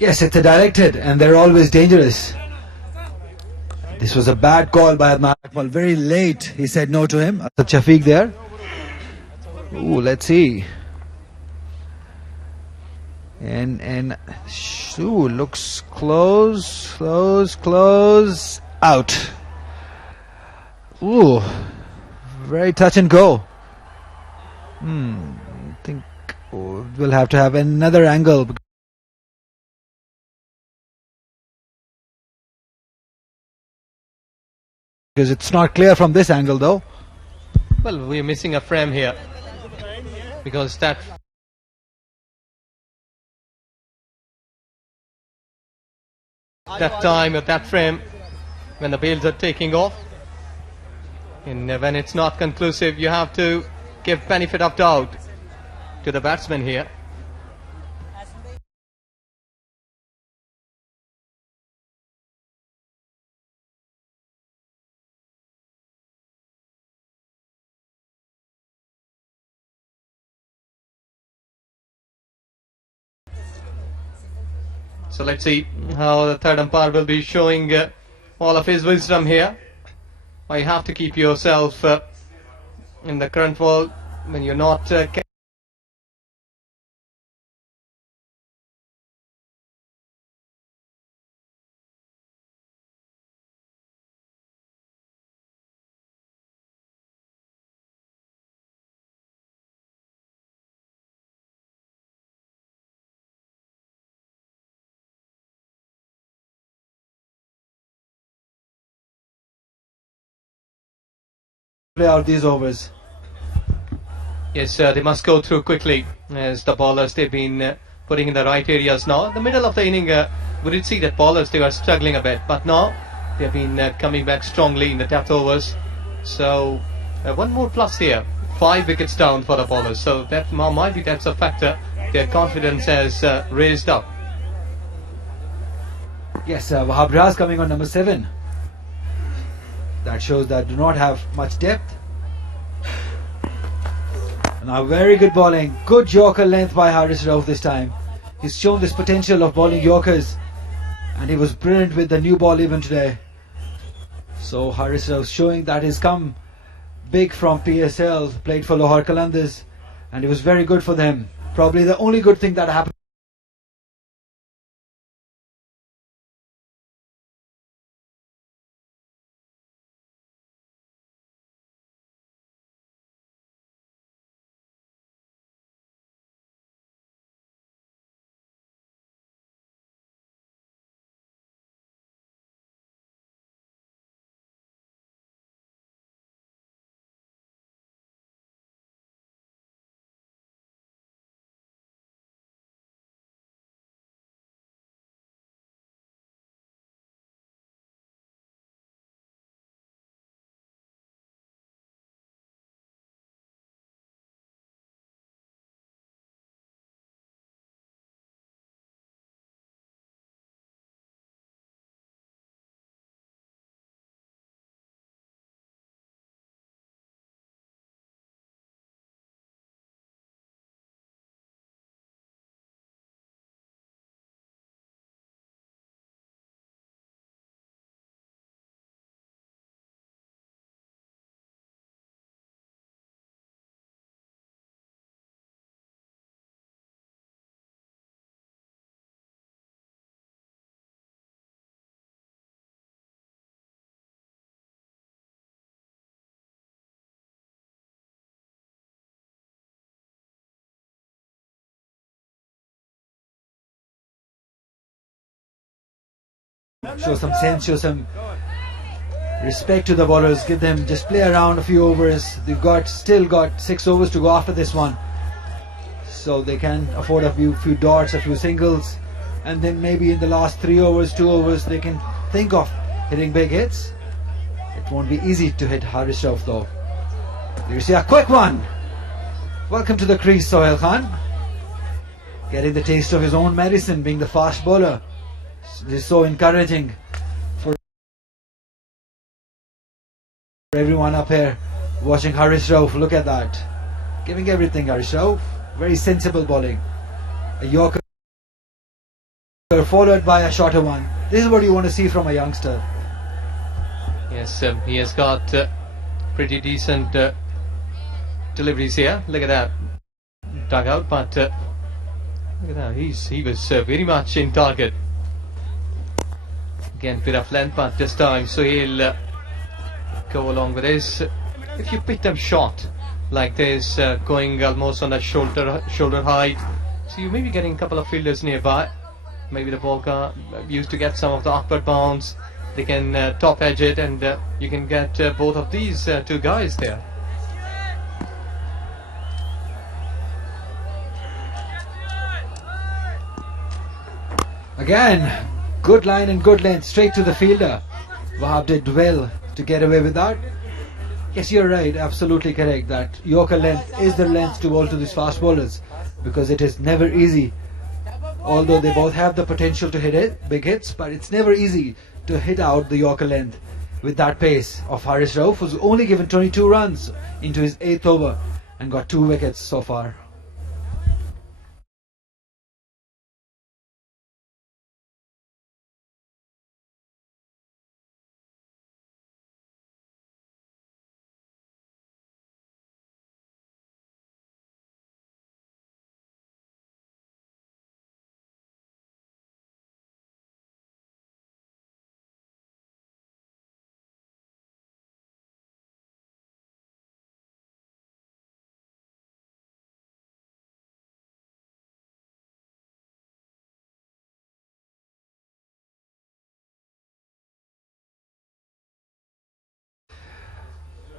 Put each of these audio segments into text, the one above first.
Yes, it's a direct hit and they're always dangerous. This was a bad call by Abrar. Well, very late he said no to him. Shafiq there. Ooh, let's see. And looks close, out. Ooh, very touch and go. I think we'll have to have another angle because it's not clear from this angle though. Well, we're missing a frame here because that time at that frame when the bails are taking off, and when it's not conclusive, you have to give benefit of doubt to the batsman here. So let's see how the third umpire will be showing all of his wisdom here. You have to keep yourself in the current world when you're not Play out these overs. Yes, they must go through quickly as the bowlers they've been putting in the right areas now. In the middle of the inning, we did see that bowlers they were struggling a bit, but now they've been coming back strongly in the depth overs. So one more plus here, 5 wickets down for the bowlers. So that might be that's a factor. Their confidence has raised up. Yes, Abrar coming on number 7. That shows that do not have much depth. Now very good bowling, good Yorker length by Haris Rauf this time. He's shown this potential of bowling Yorkers and he was brilliant with the new ball even today. So Haris Rauf showing that he's come big from PSL, played for Lahore Qalandars and he was very good for them. Probably the only good thing that happened. Show some sense, show some respect to the bowlers, give them just play around a few overs. They've still got 6 overs to go after this one, so they can afford a few dots, a few singles, and then maybe in the last 3 overs, 2 overs they can think of hitting big hits. It won't be easy to hit Haris Rauf though. You see a quick one. Welcome to the crease, Sohail Khan, getting the taste of his own medicine, being the fast bowler. This is so encouraging for everyone up here watching Haris Rauf. Look at that, giving everything. Haris Rauf, very sensible bowling, a Yorker. followed by a shorter one. This is what you want to see from a youngster. Yes, he has got pretty decent deliveries here. Look at that dugout, but look at that. He was very much in target. Again, bit of length, but this time so he'll go along with this. If you pick them short like this, going almost on a shoulder height, so you may be getting a couple of fielders nearby. Maybe the ball used to get some of the upward bounce. They can top edge it, and you can get both of these two guys there. Again, good line and good length straight to the fielder. Wahab did well to get away with that. Yes, you're right, absolutely correct, that Yorker length is the length to bowl to these fast bowlers, because it is never easy. Although they both have the potential to hit it, big hits, but it's never easy to hit out the Yorker length with that pace of Haris Rauf, who's only given 22 runs into his 8th over and got 2 wickets so far.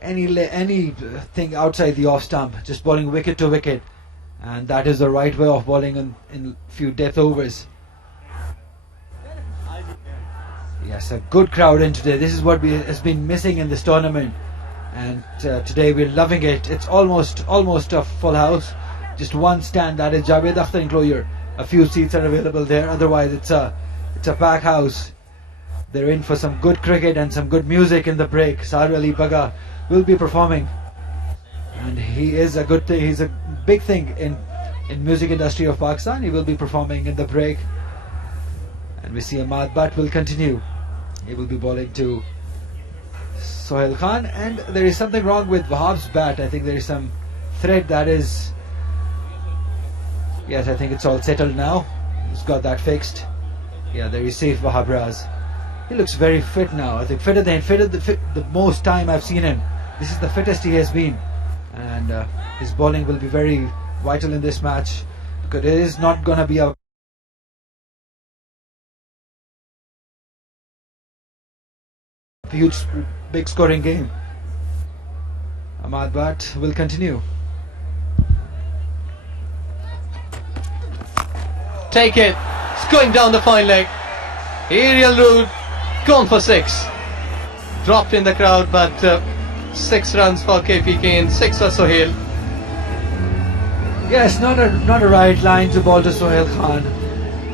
Anything outside the off stump, just bowling wicket to wicket, and that is the right way of bowling in few death overs. Yes, a good crowd in today. This is what has been missing in this tournament, and today we're loving it. It's almost a full house. Just one stand, that is Javed Akhtar enclosure. A few seats are available there. Otherwise, it's a pack house. They're in for some good cricket and some good music in the break. Saru Ali Baga will be performing, and he is a good thing. He's a big thing in music industry of Pakistan. He will be performing in the break, and we see Ahmad Butt will continue. He will be bowling to Sohail Khan, and there is something wrong with Wahab's bat. I think there is some thread that is. Yes, I think it's all settled now. He's got that fixed. Yeah, there is safe Wahab Raz. He looks very fit now. I think fitter the most time I've seen him. This is the fittest he has been, and his bowling will be very vital in this match, because it is not going to be a huge, big scoring game. Ahmad Butt will continue. Take it. It's going down the fine leg. Aerial route, gone for 6. Dropped in the crowd, but 6 runs for KPK and 6 for Sohail. Yes, not a right line to ball to Sohail Khan.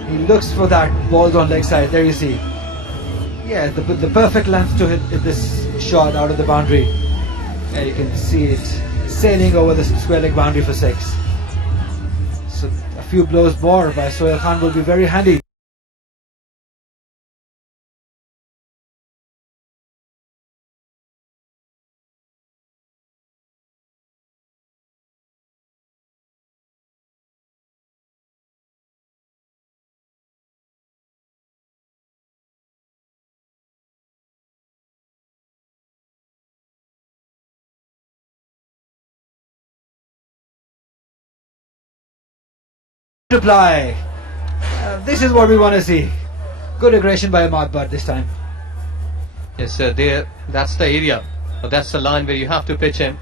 He looks for that ball on leg side. There you see. Yeah, the perfect length to hit this shot out of the boundary. Yeah, you can see it sailing over the square leg boundary for 6. So a few blows more by Sohail Khan will be very handy. Reply. This is what we want to see. Good aggression by Ahmad Butt this time. Yes, that's the area. That's the line where you have to pitch him.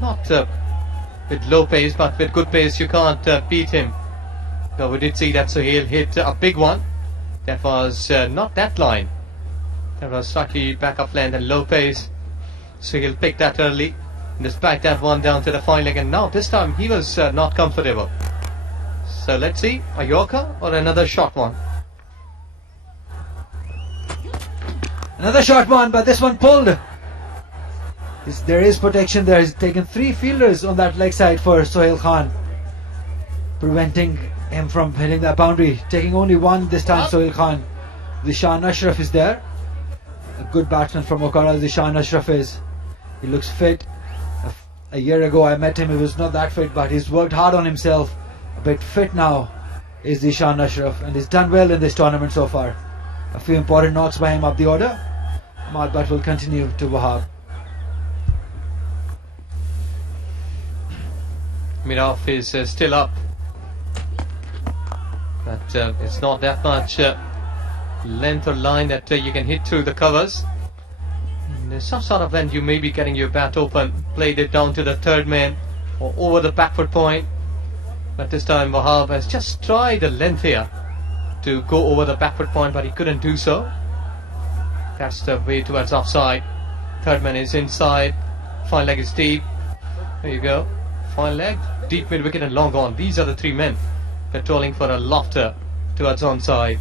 Not with low pace, but with good pace. You can't beat him. But we did see that Sohail hit a big one. That was not that line. That was slightly back of length and low pace. Sohail picked that early, and just backed that one down to the fine leg. And now this time he was not comfortable. So let's see, a Yorker or another short one. Another short one, but this one pulled. There is protection there. He's taken 3 fielders on that leg side for Sohail Khan, preventing him from hitting that boundary. Taking only one this time, Sohail Khan. Zishan Ashraf is there. A good batsman from Okara, Zishan Ashraf is. He looks fit. A year ago I met him, he was not that fit, but he's worked hard on himself. A bit fit now is Zishan Ashraf, and he's done well in this tournament so far. A few important knocks by him up the order. Ahmad Butt will continue to Wahab. Miraf is still up, but it's not that much length or line that you can hit through the covers. And there's some sort of length you may be getting your bat open, played it down to the third man or over the backward point, but this time Wahab has just tried the length here to go over the backward point, but he couldn't do so. That's the way towards offside. Third man is inside, fine leg is deep. There you go. Fine leg, deep mid wicket and long on. These are the three men patrolling for a lofter towards onside.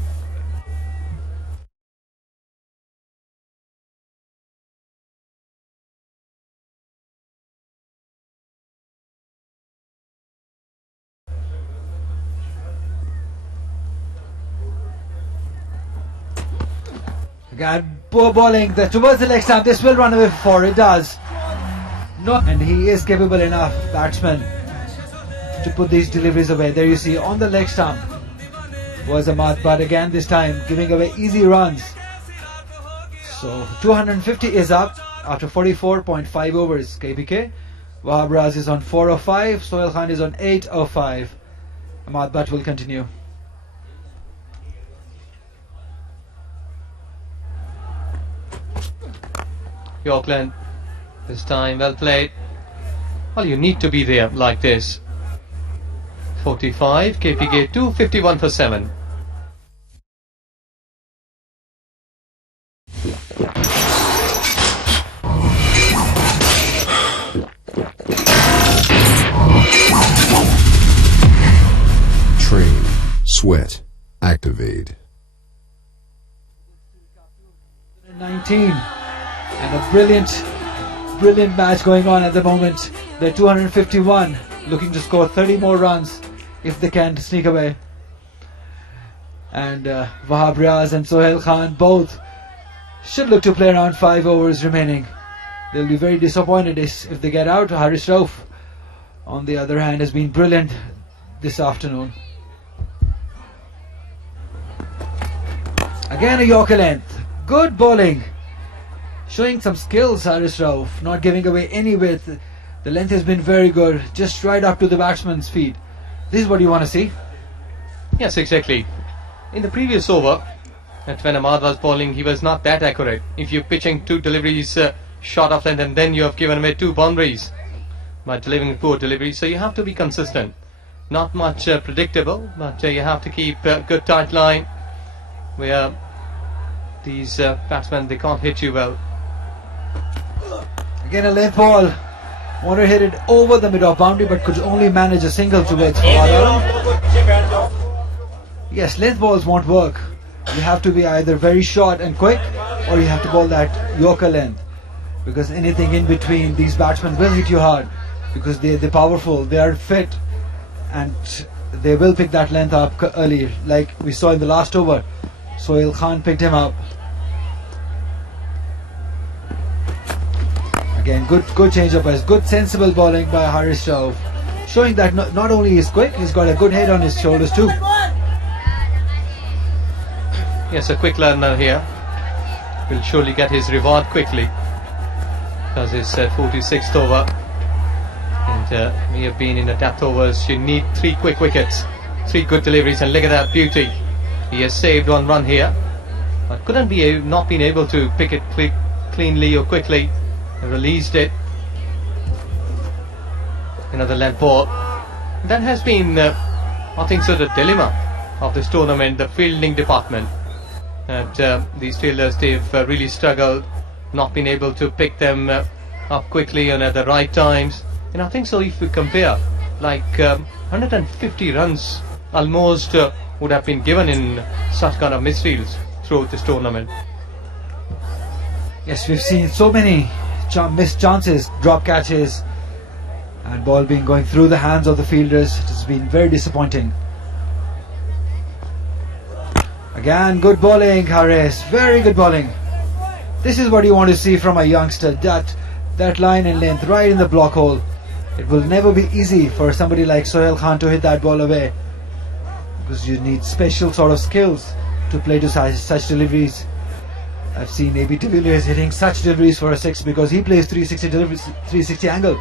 Again, poor bowling towards the leg stump. This will run away for four. It does. No, and he is capable enough, batsman, to put these deliveries away. There you see on the leg stump was Ahmad, but again this time giving away easy runs. So 250 is up after 44.5 overs. KPK. Wahab Raz is on 405. Sohail Khan is on 805. Ahmad Butt will continue. Yorkland, this time well played. Well, you need to be there like this. 45, KPK 2, 51 for 7. Train, sweat, activate. 19. And a brilliant match going on at the moment. They're 251, looking to score 30 more runs if they can sneak away. And Wahab Riaz and Sohail Khan both should look to play around 5 overs remaining. They'll be very disappointed if they get out. Haris Rauf, on the other hand, has been brilliant this afternoon. Again a Yorker length. Good bowling. Showing some skills, Haris Rauf, not giving away any width. The length has been very good, just right up to the batsman's feet. This is what you want to see. Yes, exactly. In the previous over, that when Ahmad was bowling, he was not that accurate. If you're pitching 2 deliveries short of length and then you have given away 2 boundaries by delivering poor deliveries, so you have to be consistent. Not much predictable, but you have to keep a good tight line where these batsmen, they can't hit you well. Again a length ball. Wanted to hit it over the mid-off boundary, but could only manage a single towards Farhat. Yes, length balls won't work. You have to be either very short and quick, or you have to bowl that Yorker length. Because anything in between, these batsmen will hit you hard. Because they're powerful, they are fit, and they will pick that length up early, like we saw in the last over. Sohail Khan picked him up. Again, good change of pace, good sensible bowling by Haris Rauf, showing that not only he's quick, he's got a good head on his shoulders too. Yes, a quick learner here will surely get his reward quickly, because it's 46th over, and we have been in the death overs. You need 3 quick wickets, 3 good deliveries, and look at that beauty. He has saved 1 run here, but couldn't be not been able to pick it cleanly or quickly. Released it. Another length ball. That has been, I think so, the dilemma of this tournament, the fielding department. And these fielders, they've really struggled, not been able to pick them up quickly and at the right times. And I think so, if we compare, like 150 runs almost would have been given in such kind of misfields throughout this tournament. Yes, we've seen so many missed chances, drop catches, and ball being going through the hands of the fielders. It has been very disappointing. Again, good bowling, Harris. Very good bowling. This is what you want to see from a youngster. That line and length right in the block hole. It will never be easy for somebody like Sohail Khan to hit that ball away, because you need special sort of skills to play to such deliveries. I've seen AB de Villiers hitting such deliveries for a six because he plays 360 deliveries, 360 angle.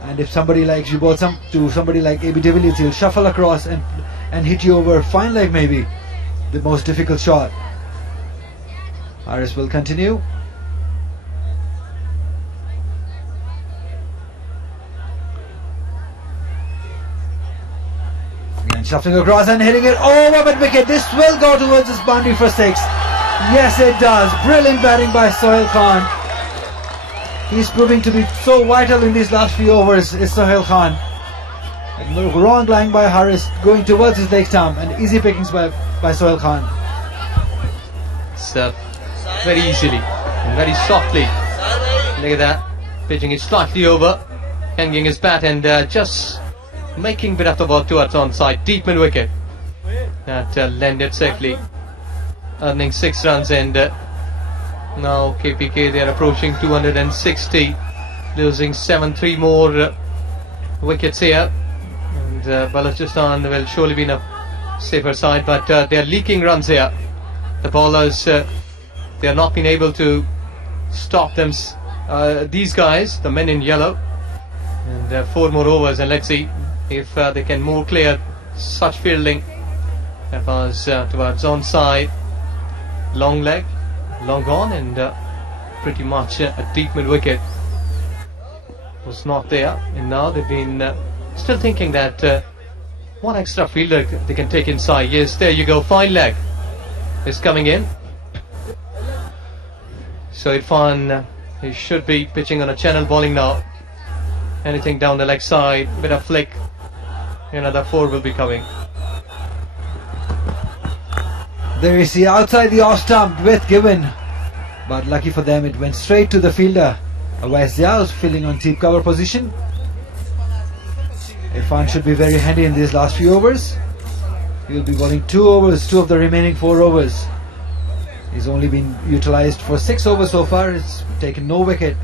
And if somebody like you bowl to somebody like AB de Villiers, he'll shuffle across and hit you over fine leg, maybe the most difficult shot. Harris will continue. Again, shuffling across and hitting it over mid-wicket. This will go towards this boundary for six. Yes, it does. Brilliant batting by Sohail Khan. He's proving to be so vital in these last few overs, is Sohail Khan. And wrong line by Harris, going towards his leg stump, and easy pickings by Sohail Khan. It's very easily and very softly. Look at that. Pitching it slightly over, hanging his bat and just making a bit of the ball towards onside, deep mid wicket. That landed safely, earning 6 runs, and now KPK, they are approaching 260, losing 7-3 more wickets here, and Balochistan will surely be in a safer side, but they are leaking runs here. The bowlers, they are not been able to stop them. These guys, the men in yellow, and 4 more overs, and let's see if they can more clear such fielding. That was towards onside, long leg, long on, and pretty much a deep mid wicket was not there. And now they've been still thinking that one extra fielder they can take inside. Yes, there you go, fine leg is coming in. So Irfan, he should be pitching on a channel bowling now. Anything down the leg side, bit of flick, another 4 will be coming. There you see, outside the off stump with Given, but lucky for them it went straight to the fielder. Otherwise Zia's filling on deep cover position. Irfan should be very handy in these last few overs. He will be bowling 2 overs, 2 of the remaining 4 overs. He's only been utilised for 6 overs so far. It's taken no wicket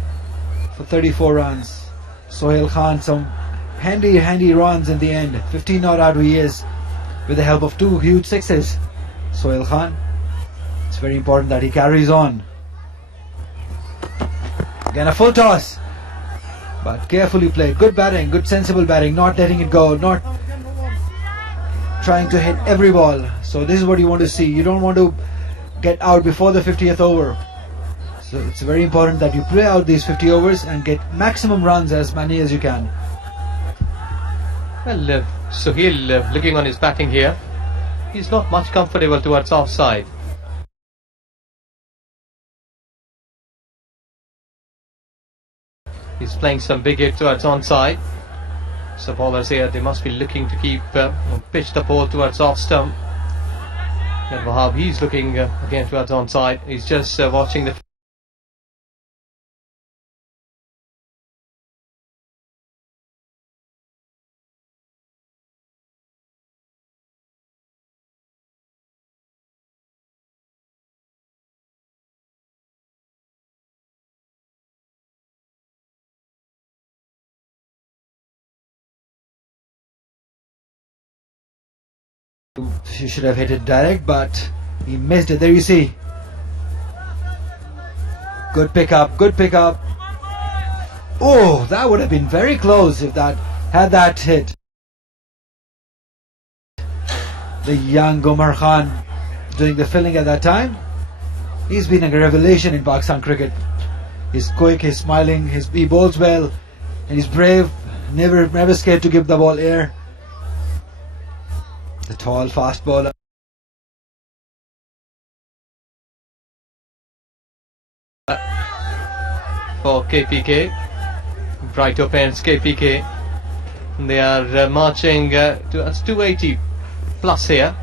for 34 runs. Sohail Khan, some handy runs in the end. 15 not out he is, with the help of 2 huge sixes. Sohail Khan, it's very important that he carries on. Again a full toss, but carefully played. Good batting, good sensible batting, not letting it go, not trying to hit every ball. So this is what you want to see. You don't want to get out before the 50th over. So it's very important that you play out these 50 overs and get maximum runs, as many as you can. Well, Sohail looking on his batting here, he's not much comfortable towards offside. He's playing some big hit towards onside. So bowlers here, they must be looking to keep pitch the ball towards off stump. And Wahab, he's looking again towards onside. He's just watching the He should have hit it direct, but he missed it. There you see. Good pickup, good pickup. Oh, that would have been very close if that had that hit. The young Gomar Khan doing the filling at that time. He's been a revelation in Pakistan cricket. He's quick, he's smiling, he bowls well, and he's brave, never scared to give the ball air. The tall, fast bowler. For KPK, bright opens KPK. They are marching to 280 plus here,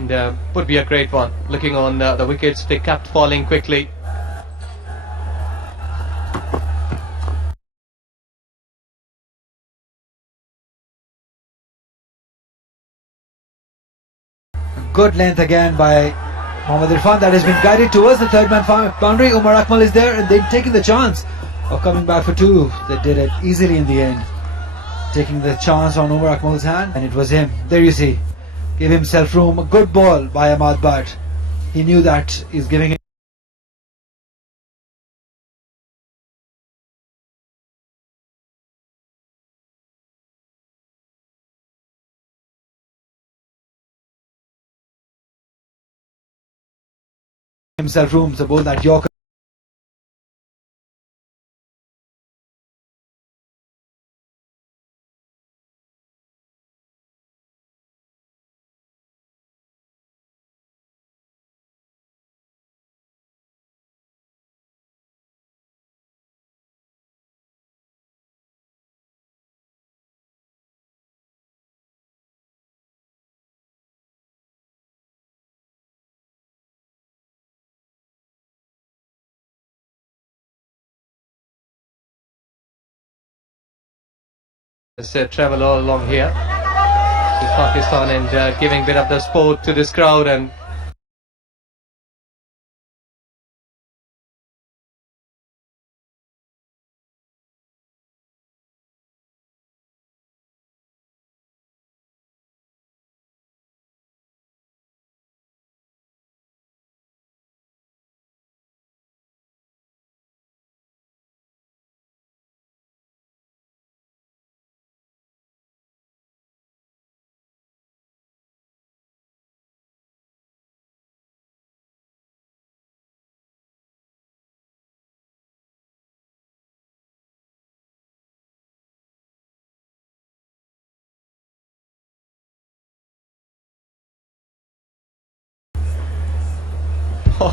and would be a great one. Looking on the wickets, they kept falling quickly. Good length again by Mohammad Irfan. That has been guided towards the third man boundary. Umar Akmal is there and they've taken the chance of coming back for two. They did it easily in the end, taking the chance on Umar Akmal's hand, and it was him. There you see, gave himself room. A good ball by Ahmad Bhatt. He knew that he's giving himself room to bowl that Yorker. Travel all along here to Pakistan and giving a bit of the sport to this crowd. And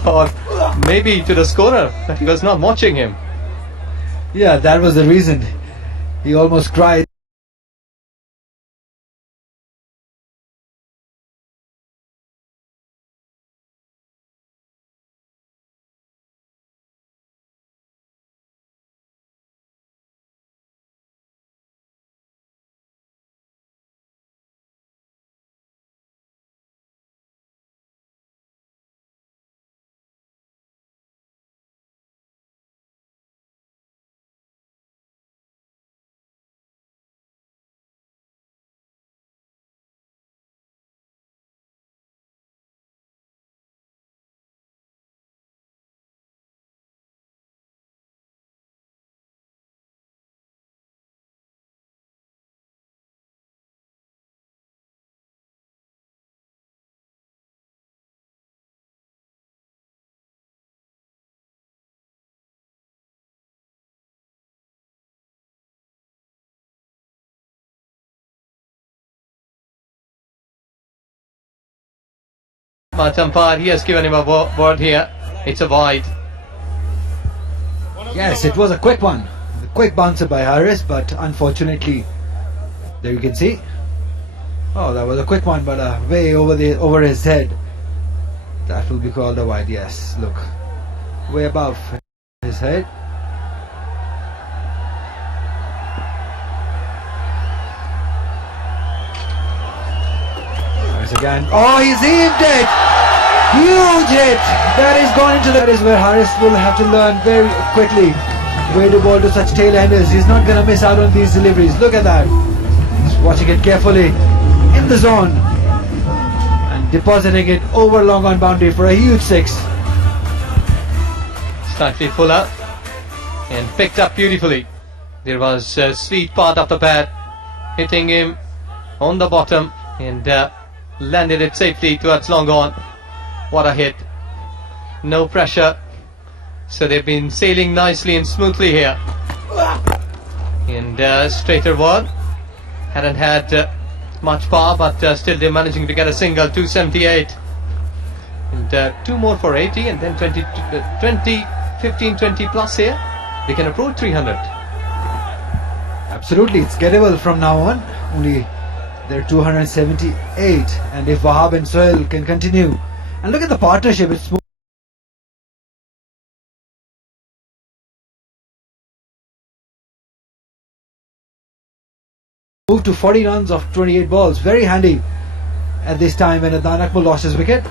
or maybe to the scorer that he was not watching him. Yeah, that was the reason. He almost cried. But umpire, he has given him a word here. It's a wide. Yes, it was a quick one. A quick bouncer by Harris, but unfortunately, there you can see. Oh, that was a quick one, but way over his head. That will be called a wide. Yes, look, way above his head. Harris again. Oh, he's aimed it. Huge hit. That is gone into that is where Harris will have to learn very quickly where to bowl to such tail-enders. He's not going to miss out on these deliveries. Look at that. Just watching it carefully in the zone and depositing it over long on boundary for a huge six. Slightly fuller and picked up beautifully. There was a sweet part of the bat hitting him on the bottom and landed it safely towards long on. What a hit. No pressure. So they've been sailing nicely and smoothly here. And straighter one. Hadn't had much power, but still they're managing to get a single. 278. And two more for 80, and then 15, 20 plus here. They can approach 300. Absolutely, it's gettable from now on. Only they're 278, and if Wahab and Sohail can continue. And look at the partnership, it's moved to 40 runs of 28 balls. Very handy at this time when Adnan Akmal lost his wicket.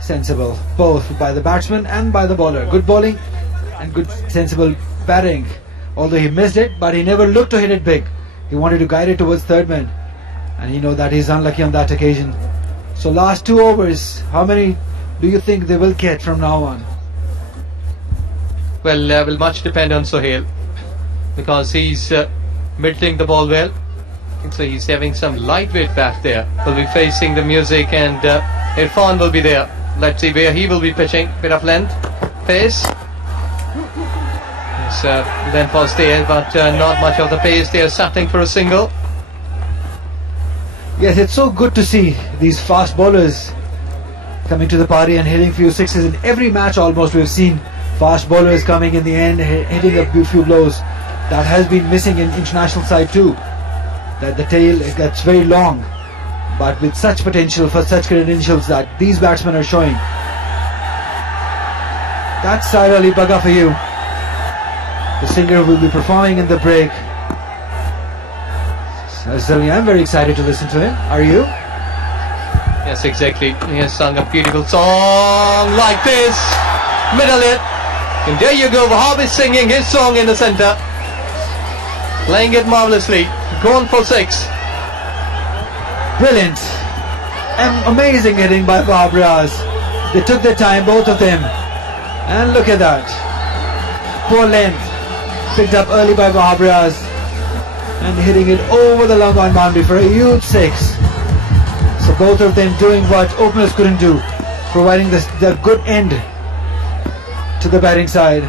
Sensible, both by the batsman and by the bowler. Good bowling and good sensible batting. Although he missed it, but he never looked to hit it big. He wanted to guide it towards third man, and he knows that he's unlucky on that occasion. So last 2 overs, how many do you think they will get from now on? Well, will much depend on Sohail, because he's middling the ball well. So he's having some lightweight bat there. Will be facing the music, and Irfan will be there. Let's see where he will be pitching. Bit of length, pace. Yes, length was there, but not much of the pace there. Settling for a single. Yes, it's so good to see these fast bowlers coming to the party and hitting few sixes. In every match almost we've seen fast bowlers coming in the end, hitting a few blows. That has been missing in international side too. That the tail gets very long, but with such potential, for such credentials that these batsmen are showing. That's Sair Ali Baga for you. The singer will be performing in the break. Certainly, I'm very excited to listen to him. Are you? Yes, exactly. He has sung a beautiful song like this. Middle it. And there you go. Wahab is singing his song in the centre. Playing it marvellously. Gone for 6. Brilliant. Amazing hitting by Abrar. They took their time, both of them. And look at that. Poor length. Picked up early by Abrar. And hitting it over the long on boundary for a huge 6. So both of them doing what openers couldn't do, providing the good end to the batting side.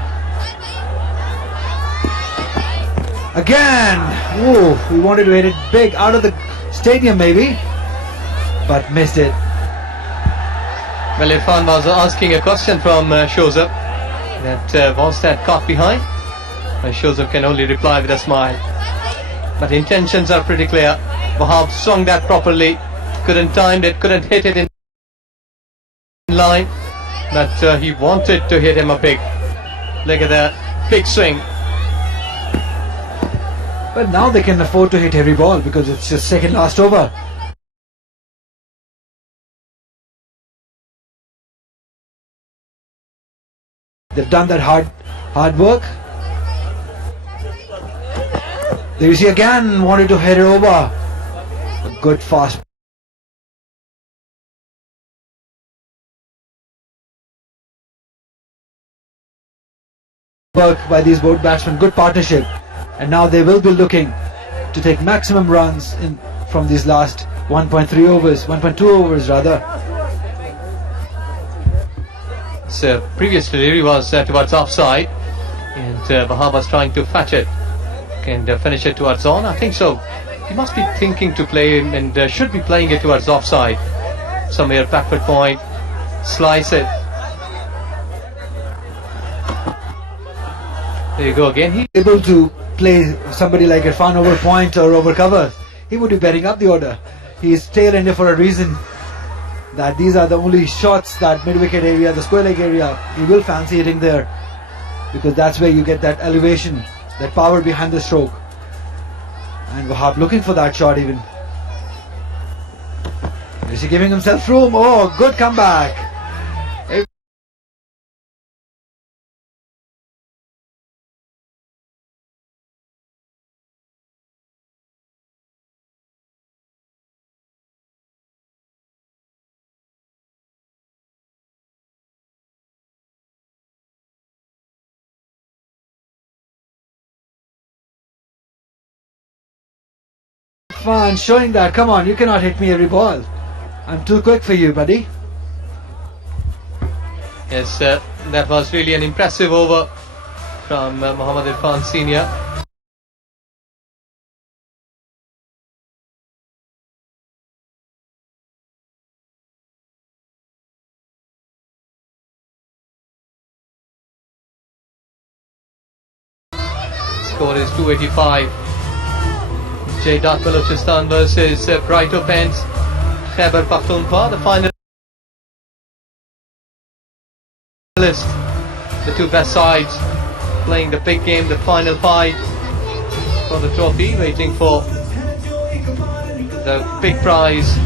Again! Ooh, we wanted to hit it big out of the stadium maybe, but missed it. Well, Irfan was asking a question from Shozab. That was that caught behind? Shozab can only reply with a smile. But intentions are pretty clear. Wahab swung that properly. Couldn't time it, couldn't hit it in line. But he wanted to hit him a big. Look at that big swing. But now they can afford to hit every ball because it's just second last over. They've done that hard work. There you see again, wanted to hit it over. A good fast work by these both batsmen, good partnership. And now they will be looking to take maximum runs from these last 1.3 overs, 1.2 overs rather. So previous delivery was towards offside, and Wahab was trying to fetch it and finish it towards on. I think so. He must be thinking to play and should be playing it towards offside. Somewhere backward point, slice it. There you go again. He able to play somebody like Irfan over point or over cover. He would be betting up the order. He is tail ender for a reason. That these are the only shots that mid-wicket area, the square leg area, he will fancy hitting there, because that's where you get that elevation, that power behind the stroke. And Wahab looking for that shot even. Is he giving himself room? Oh, good comeback. Fun showing that, come on, you cannot hit me every ball. I'm too quick for you, buddy. Yes, that was really an impressive over from Mohammad Irfan Senior. Score is 285. Jaidat Balochistan versus Brighto Pens Khyber Pakhtunkhwa, the finalist. The two best sides playing the big game, the final fight for the trophy, waiting for the big prize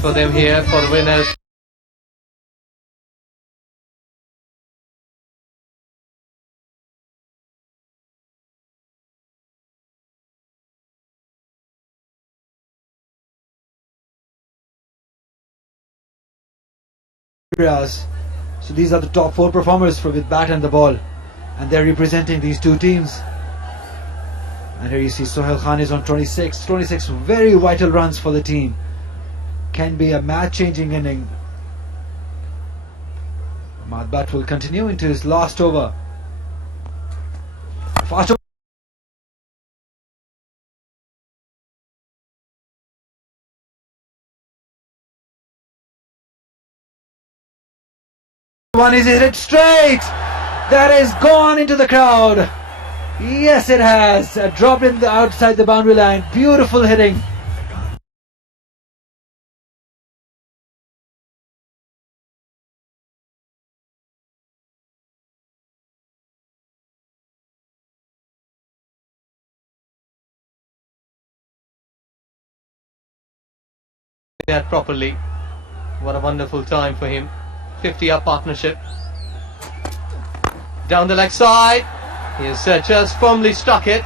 for them here for the winners. Areas. So these are the top 4 performers with bat and the ball, and they're representing these two teams. And here you see Sohail Khan is on 26 very vital runs for the team. Can be a match-changing inning. Madbat will continue into his last over. Fast one is hit straight. That is gone into the crowd. Yes, it has. Dropped in the outside the boundary line. Beautiful hitting. That properly. What a wonderful time for him. 50-up partnership. Down the leg side. He has just firmly struck it.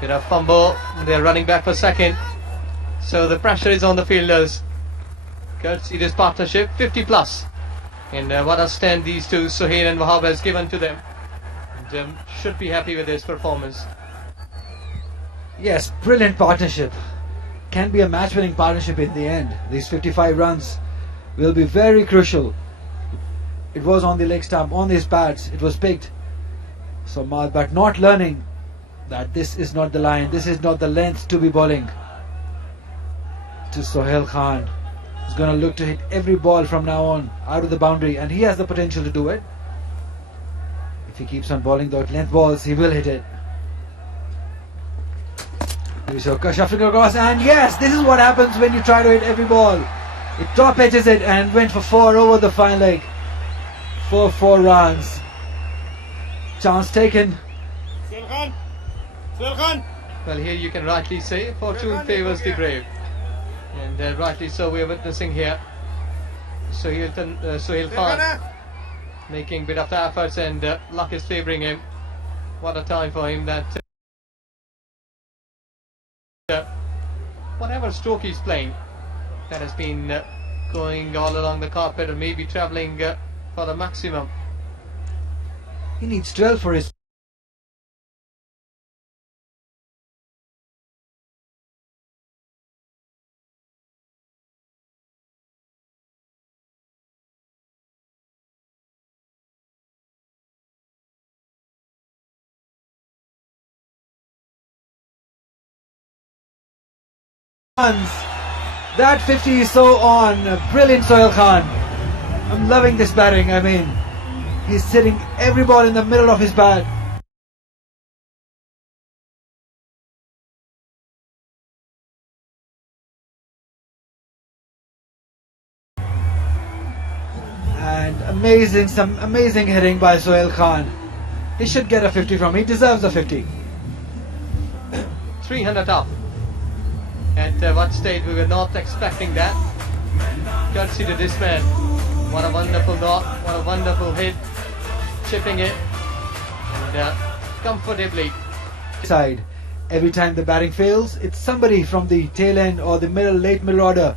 Bit of fumble. They're running back for second. So the pressure is on the fielders. Courtesy this partnership, 50 plus. And what a stand these two, Sohail and Wahab, has given to them. And should be happy with this performance. Yes, brilliant partnership. Can be a match-winning partnership in the end. These 55 runs will be very crucial. It was on the leg stump, on his pads, it was picked. So Madbat not learning that this is not the line, this is not the length to be bowling. To Sohail Khan, who's going to look to hit every ball from now on out of the boundary, and he has the potential to do it. If he keeps on bowling those length balls, he will hit it. Shuffling across, and yes, this is what happens when you try to hit every ball. It top edges it and went for 4 over the fine leg for 4 runs. Chance taken. Well, here you can rightly say fortune favours the brave, and rightly so. We are witnessing here Sohail Khan making a bit of the efforts, and luck is favouring him. What a time for him that whatever stroke he's playing, that has been going all along the carpet, or maybe travelling for the maximum. He needs 12 for his runs. That 50 is so on. Brilliant Sohail Khan. I'm loving this batting. I mean, he's sitting every ball in the middle of his bat. And some amazing hitting by Sohail Khan. He should get a 50 from him. He deserves a 50. 300 up. At one stage we were not expecting that. Courtesy to this man. What a wonderful knock, what a wonderful hit. Chipping it, and comfortably. Side. Every time the batting fails, it's somebody from the tail end or the late middle order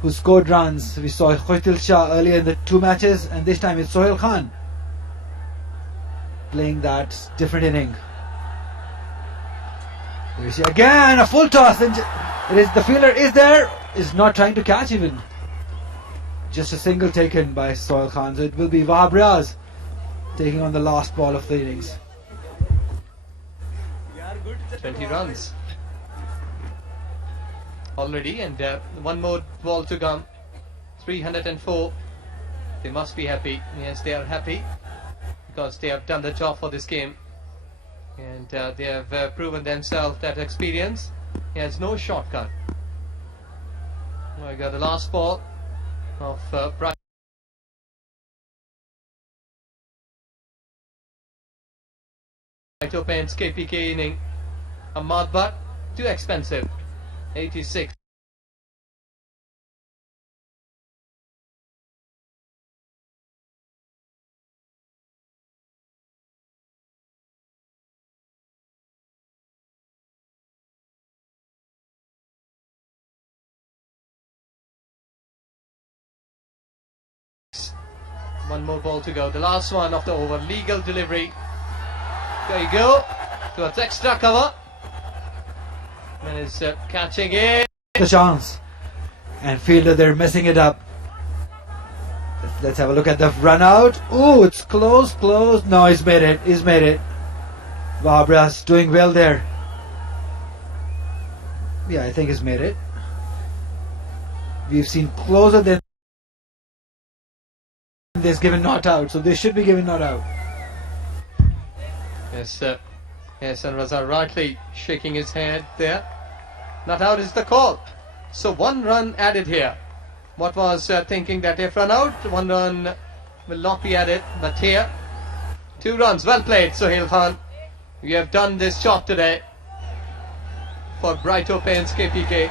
who scored runs. We saw Khoitil Shah earlier in the 2 matches, and this time it's Sohail Khan playing that different inning. There you see again a full toss, and the fielder is there, is not trying to catch even. Just a single taken by Sohail Khan. So it will be Abrar taking on the last ball of the innings. 20 runs already, and one more ball to come. 304. They must be happy. Yes, they are happy because they have done the job for this game, and they have proven themselves that experience has no shortcut. I got the last ball of Bright Open's KPK inning. Ahmad, but too expensive. 86. One more ball to go. The last one of the over. Legal delivery. There you go. Towards extra cover. And is catching it. The chance. And fielder, they're messing it up. Let's have a look at the run out. Oh, it's close. No, he's made it. Abrar's doing well there. Yeah, I think he's made it. We've seen closer than this given not out, so they should be given not out. Yes, and Raza rightly shaking his head there. Not out is the call. So 1 run added here. What was thinking that if run out, 1 run will not be added, but here 2 runs. Well played, Sohail Khan. You have done this job today for Bright Opens KPK.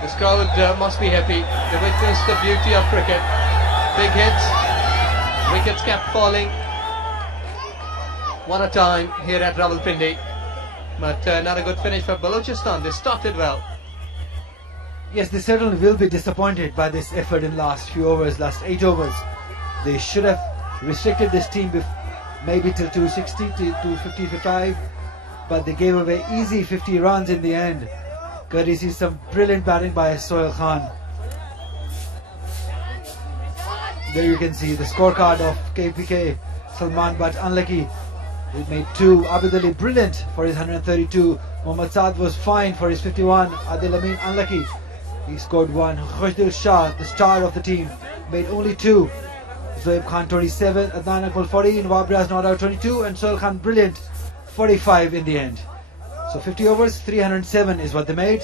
This crowd must be happy. They witnessed the beauty of cricket. Big hits, wickets kept falling one at a time here at Rawalpindi. But not a good finish for Balochistan. They started well. Yes, they certainly will be disappointed by this effort in last 8 overs. They should have restricted this team maybe till 260 to 255, but they gave away easy 50 runs in the end. Courtesy some brilliant batting by Sohail Khan. There you can see the scorecard of KPK. Salman but unlucky. He made 2. Abid Ali brilliant for his 132. Mohammad Saad was fine for his 51. Adil Amin unlucky. He scored 1. Khushdil Shah, the star of the team, made only 2. Zoeb Khan 27, Adnan Akmal 40, Nawabraz not out 22, and Sohail Khan brilliant 45 in the end. So 50 overs, 307 is what they made.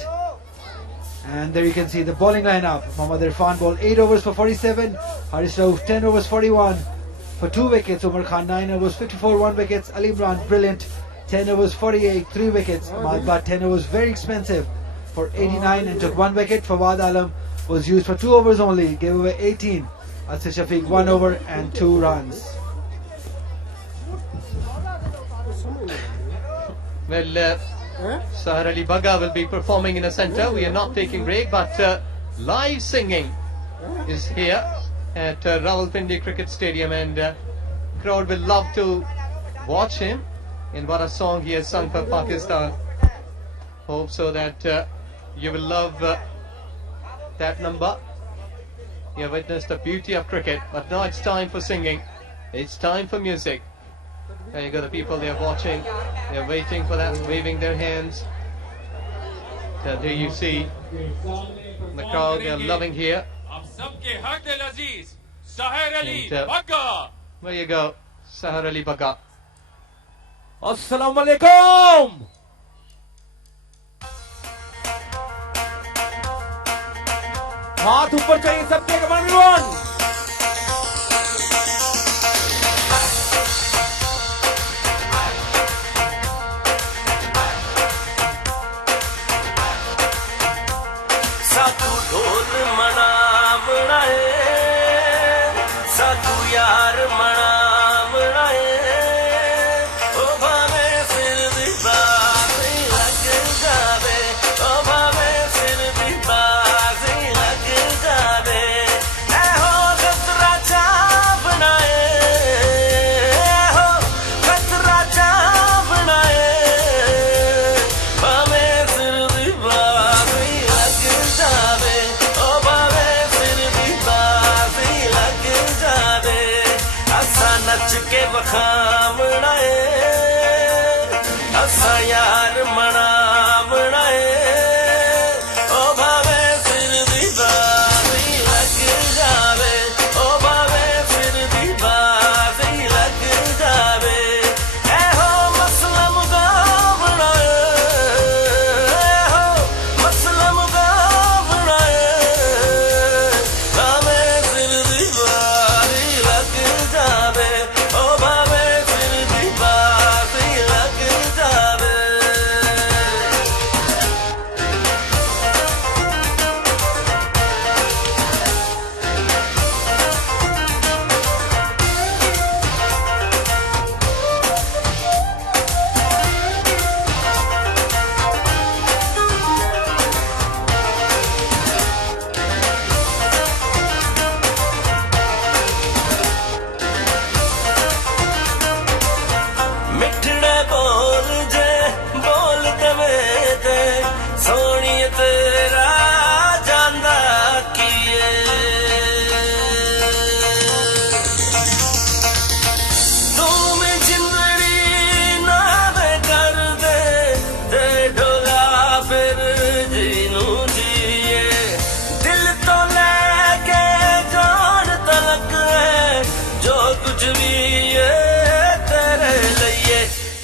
And there you can see the bowling lineup. Mohammad Irfan bowled 8 overs for 47, Haris Rauf 10 overs 41 for 2 wickets, Umar Khan 9 overs 54, 1 wickets, Ali Imran brilliant 10 overs 48, 3 wickets, Ahmad Bhatt 10 overs very expensive for 89 and took 1 wicket. Fawad Alam was used for 2 overs only, gave away 18. Asif Shafiq 1 over and 2 runs. Well, Sahar Ali Bagga will be performing in the centre. We are not taking break, but live singing is here at Rawalpindi Cricket Stadium, and crowd will love to watch him. And what a song he has sung for Pakistan. Hope so that you will love that number. You have witnessed the beauty of cricket, but now it's time for singing. It's time for music. There you go, the people, they are watching. They are waiting for that, waving their hands. So there you see the crowd, they are loving here. And, there you go, Sahar Ali Bagga. Assalamu alaikum. हाथ ऊपर चाहिए सबके commander साधु ढोल मना बनाए साधु यार मना बनाए ओ भावे सिर दी बाजी लग जावे ओ भावे सिर दी बाजी लग जावे ऐ हो खतरा चा बनाए ऐ हो खतरा चा बनाए भावे सिर दी बाजी लग जावे ओ भावे सिर दी बाजी लग जावे असा नच के वखावना असा यार मनावना ओ भावे सिर दी बाजी लग जावे ओ भावे सिर दी बाजी लग जावे ऐ हो मसला मुगावना ऐ हो मसला मुगावना भावे सिर दी बाजी लग जावे ओ भावे सिर दी बाजी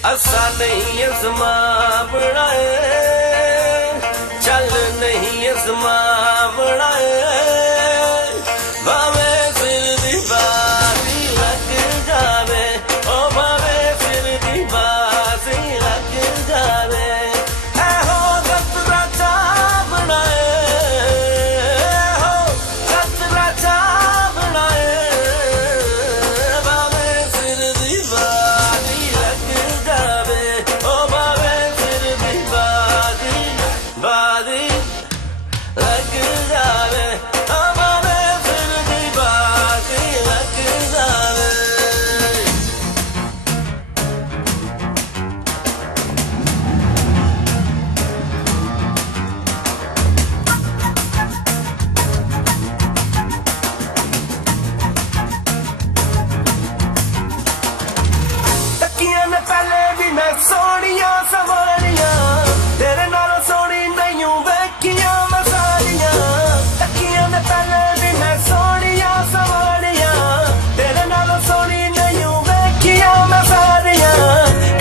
असा नहीं अजमा बनाए चल नहीं अजमा बनाए भावे सिर दी बाजी लग जावे ओ भावे सिर दी बाजी लग जावे ऐहो गतरा चा बनाए हो गतरा चा बनाए भावे सिर दी बाजी लग जावे ओ भावे सिर दी बाजी बाजी लग जावे ओ भावे सिर दी बाजी लग जावे तकियां ने पहले भी मैं सोनिया सवारियां तेरे नालों सोनी नहीं वेखियां मैं सारियां तकियां ने पहले भी मैं सोनिया सवारियां तेरे नालों सोनी नहीं वेखियां मैं सारियां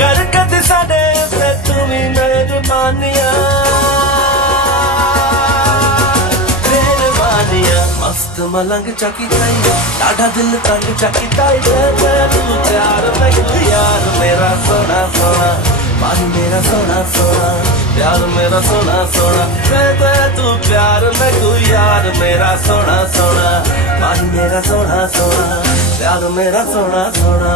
कर कद साडे उत्ते तू भी मेहरबानियां मस्त मलंग चकी ताई डाढ़ा दिल तंग चकी ताई दे तू प्यार मैं यार मेरा सोना सोना माही मेरा सोना सोना प्यार मेरा सोना सोना दे तू प्यार मैं यार मेरा सोना सोना माही मेरा सोना सोना प्यार मेरा सोना सोना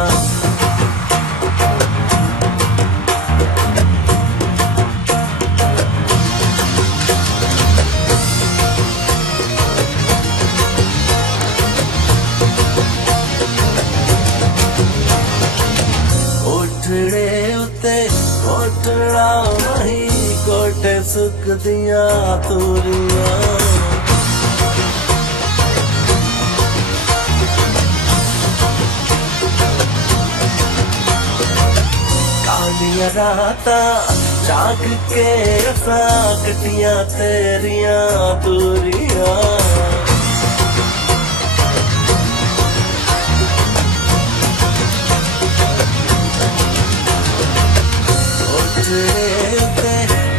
कोठड़े उत्ते कोठड़ा वही कोठे सुख दिया तूरियां कालियां रातां जाग के असां कटियां तेरियां तूरियां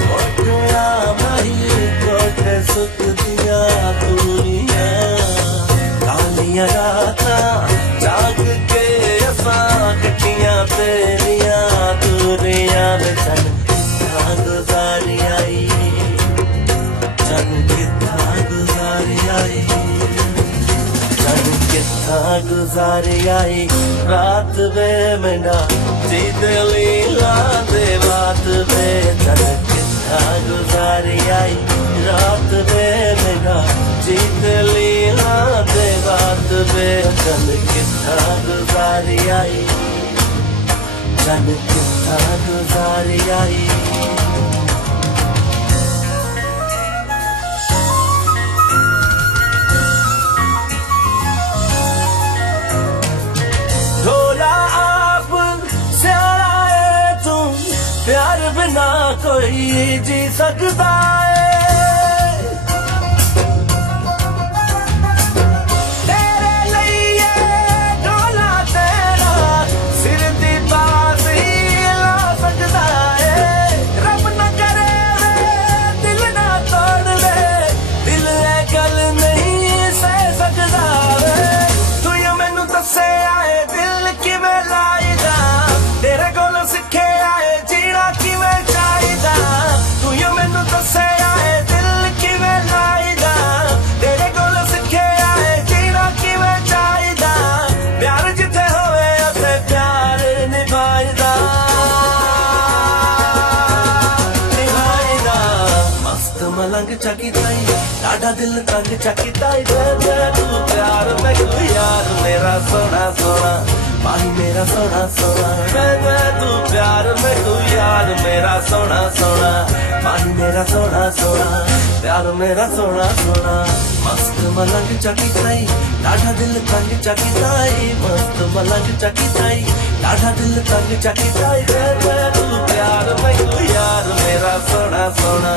कोटड़ा माही कोटे सुख दिया तूरियां कालियां रातां जाग के असां कटियां तेरियां तूरियां चल कितना गुजारी आई चल कितना गुजारी आई चल कितना गुजारी आई रात वे मेरा जीत लीला दे बात वे चल कितना गुजारी आई रात वे मेरा जीत लीला दे बात वे चल कितना गुजारी आई चल कितना गुजारी आई ढोला आप स्याला है तुम प्यार बिना कोई जी सकता है तेरे लिए ढोला तेरा सिर दी बाजी ला सकता है रब न करे वे दिल ना तोड़ दे दिल है गल नहीं सह सकता है तू यो मैनू दसे आए दिल किवें लाईदा तेरे कोलों सिखे आए जीना किवें चाहीदा तू यो मैनू दसे आए दिल किवें लाईदा तेरे कोलों सिखे आए जीना किवें चाहीदा प्यार जिथे होवे उत्थे प्यार निभाईदा निभाईदा मस्त मलंग चकी ताई डाढ़ा दिल तंग चकी ताई दे तू प्यार मैं यार मेरा सोना सोना माही मेरा सोना सोना दे तू प्यार मैं यार मेरा सोना सोना माही मेरा सोना सोना प्यार मेरा सोना सोना मस्त मलंग चकी ताई डाढ़ा दिल तंग चकी ताई मस्त मलंग चकी ताई डाढ़ा दिल तंग चकी ताई दे तू प्यार मैं यार मेरा सोना सोना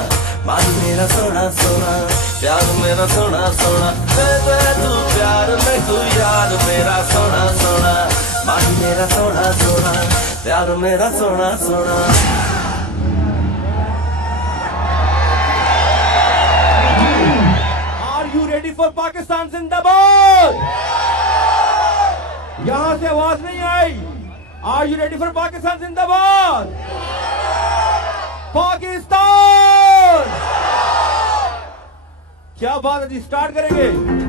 माही मेरा सोना सोना प्यार मेरा सोना सोना दे तू प्यार मैं यार मेरा सोना सोना माही मेरा सोना सोना प्यार मेरा सोना सोना Are you ready for Pakistan Zindabad? यहां से आवाज नहीं आई. Are you ready for Pakistan Zindabad? Pakistan. क्या बात है जी, स्टार्ट करेंगे.